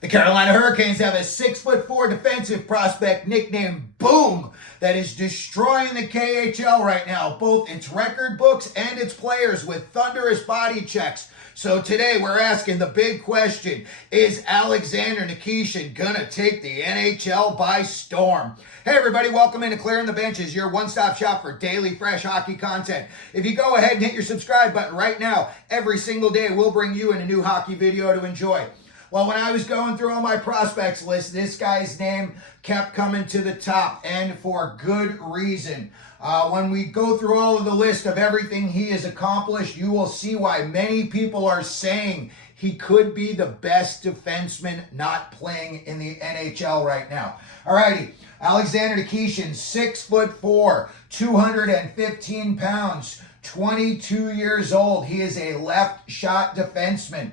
The Carolina Hurricanes have a 6'4" defensive prospect nicknamed Boom that is destroying the KHL right now, both its record books and its players with thunderous body checks. So today we're asking the big question, is Alexander Nikishin gonna take the NHL by storm? Hey everybody, welcome into Clearing the Benches, your one-stop shop for daily fresh hockey content. If you go ahead and hit your subscribe button right now, every single day we'll bring you in a new hockey video to enjoy. Well, when I was going through all my prospects list, this guy's name kept coming to the top, and for good reason. When we go through all of the list of everything he has accomplished, you will see why many people are saying he could be the best defenseman not playing in the NHL right now. Alrighty, Alexander Nikishin, 6'4", 215 pounds, 22 years old. He is a left shot defenseman.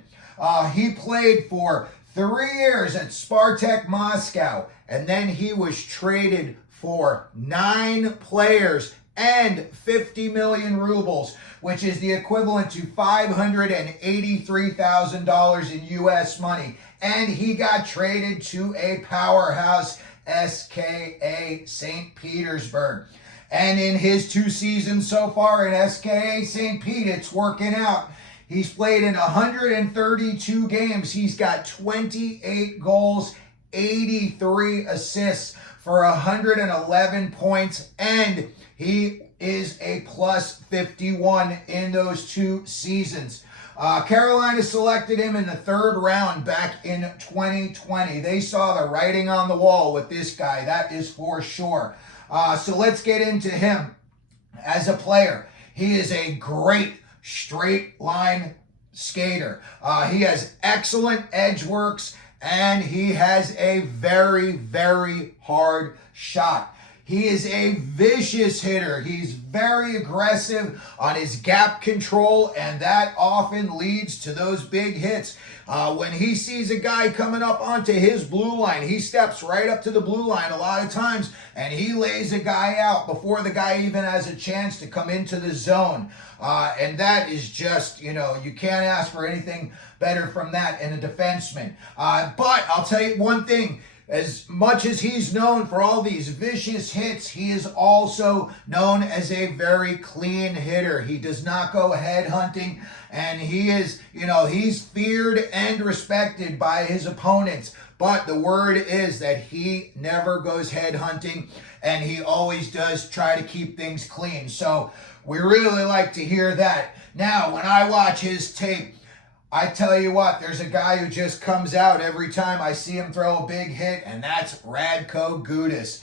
He played for 3 years at Spartak Moscow, and then he was traded for 9 players and 50 million rubles, which is the equivalent to $583,000 in U.S. money. And he got traded to a powerhouse, SKA St. Petersburg. And in his 2 seasons so far in SKA St. Pete, it's working out. He's played in 132 games. He's got 28 goals, 83 assists for 111 points, and he is a plus 51 in those 2 seasons. Carolina selected him in the 3rd round back in 2020. They saw the writing on the wall with this guy, that is for sure. So let's get into him as a player. He is a great straight line skater. He has excellent edge works, and he has a very, very hard shot. He is a vicious hitter. He's very aggressive on his gap control, and that often leads to those big hits. When he sees a guy coming up onto his blue line, he steps right up to the blue line a lot of times, and he lays a guy out before the guy even has a chance to come into the zone. And that is just, you can't ask for anything better from that in a defenseman. But I'll tell you one thing. As much as he's known for all these vicious hits, he is also known as a very clean hitter. He does not go head hunting, and he is, he's feared and respected by his opponents. But the word is that he never goes head hunting, and he always does try to keep things clean. So we really like to hear that. Now, when I watch his tape, I tell you what, there's a guy who just comes out every time I see him throw a big hit, and that's Radko Gudas.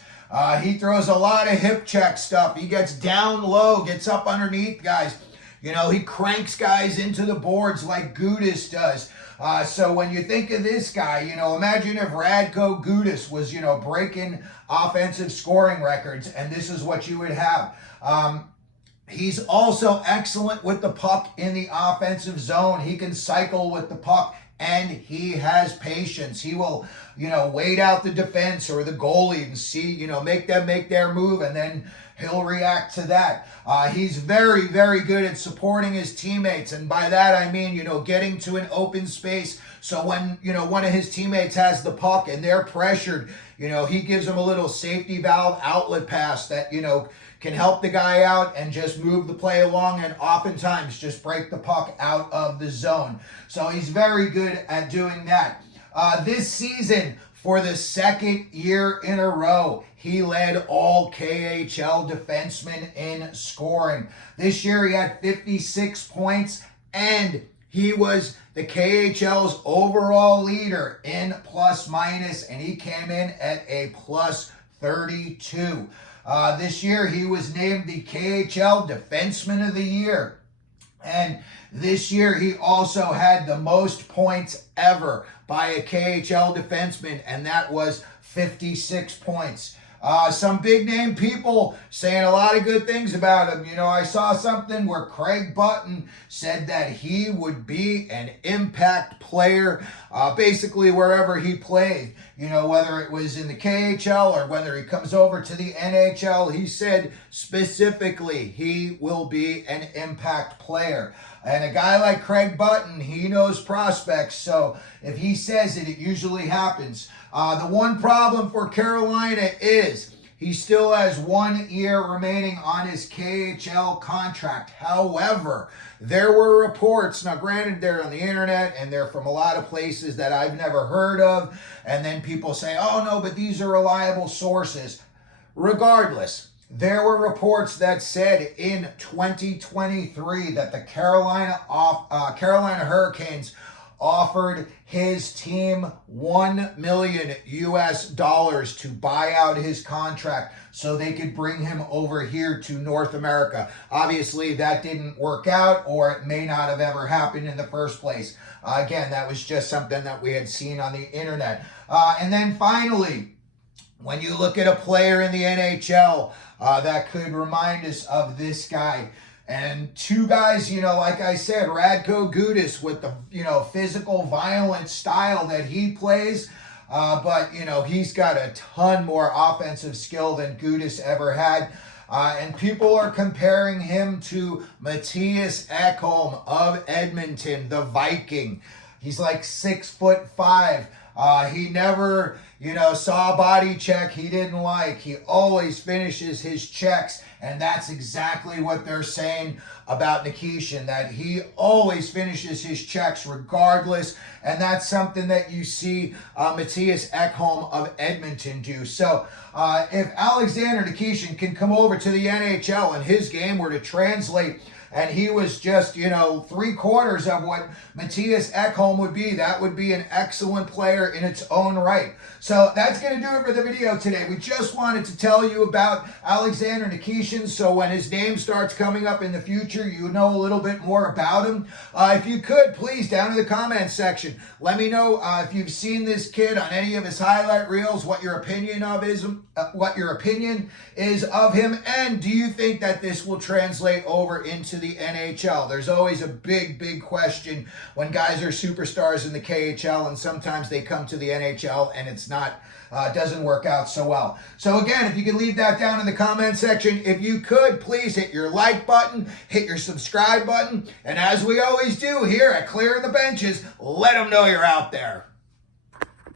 He throws a lot of hip check stuff. He gets down low, gets up underneath guys. He cranks guys into the boards like Gudas does. So when you think of this guy, imagine if Radko Gudas was, breaking offensive scoring records, and this is what you would have. He's also excellent with the puck in the offensive zone. He can cycle with the puck, and he has patience. He will, wait out the defense or the goalie and see, make them make their move, and then he'll react to that. He's very, very good at supporting his teammates, and by that I mean, getting to an open space. So when, one of his teammates has the puck and they're pressured, he gives them a little safety valve outlet pass that, can help the guy out and just move the play along, and oftentimes just break the puck out of the zone. So he's very good at doing that. This season, for the 2nd year in a row, he led all KHL defensemen in scoring. This year he had 56 points, and he was the KHL's overall leader in plus minus, and he came in at a plus 32. This year he was named the KHL Defenseman of the Year. And this year he also had the most points ever by a KHL defenseman, and that was 56 points. Some big name people saying a lot of good things about him. I saw something where Craig Button said that he would be an impact player, basically wherever he played. Whether it was in the KHL or whether he comes over to the NHL, he said specifically he will be an impact player. And a guy like Craig Button, he knows prospects, so if he says it, it usually happens. The one problem for Carolina is he still has 1 year remaining on his KHL contract. However, there were reports, now granted they're on the internet and they're from a lot of places that I've never heard of, and then people say, oh no, but these are reliable sources. Regardless, there were reports that said in 2023 that the Carolina Hurricanes offered his team $1 million to buy out his contract so they could bring him over here to North America. Obviously, that didn't work out, or it may not have ever happened in the first place. Again, that was just something that we had seen on the internet. And then finally, when you look at a player in the NHL that could remind us of this guy, and two guys, like I said, Radko Gudas with the, physical, violent style that he plays. But, he's got a ton more offensive skill than Gudas ever had. And people are comparing him to Mattias Ekholm of Edmonton, the Viking. He's like 6'5". He never, saw a body check he didn't like. He always finishes his checks. And that's exactly what they're saying about Nikishin, that he always finishes his checks regardless. And that's something that you see Mattias Ekholm of Edmonton do. So if Alexander Nikishin can come over to the NHL and his game were to translate, and he was just, 3/4 of what Mattias Ekholm would be, that would be an excellent player in its own right. So that's going to do it for the video today. We just wanted to tell you about Alexander Nikishin, so when his name starts coming up in the future, you know a little bit more about him. If you could, please, down in the comments section, let me know if you've seen this kid on any of his highlight reels, what your opinion is of him, and do you think that this will translate over into the NHL? There's always a big question when guys are superstars in the KHL, and sometimes they come to the NHL and it's not doesn't work out so well. So again, if you can leave that down in the comment section, if you could, please hit your like button, hit your subscribe button, and as we always do here at Clearing the Benches, let them know you're out there.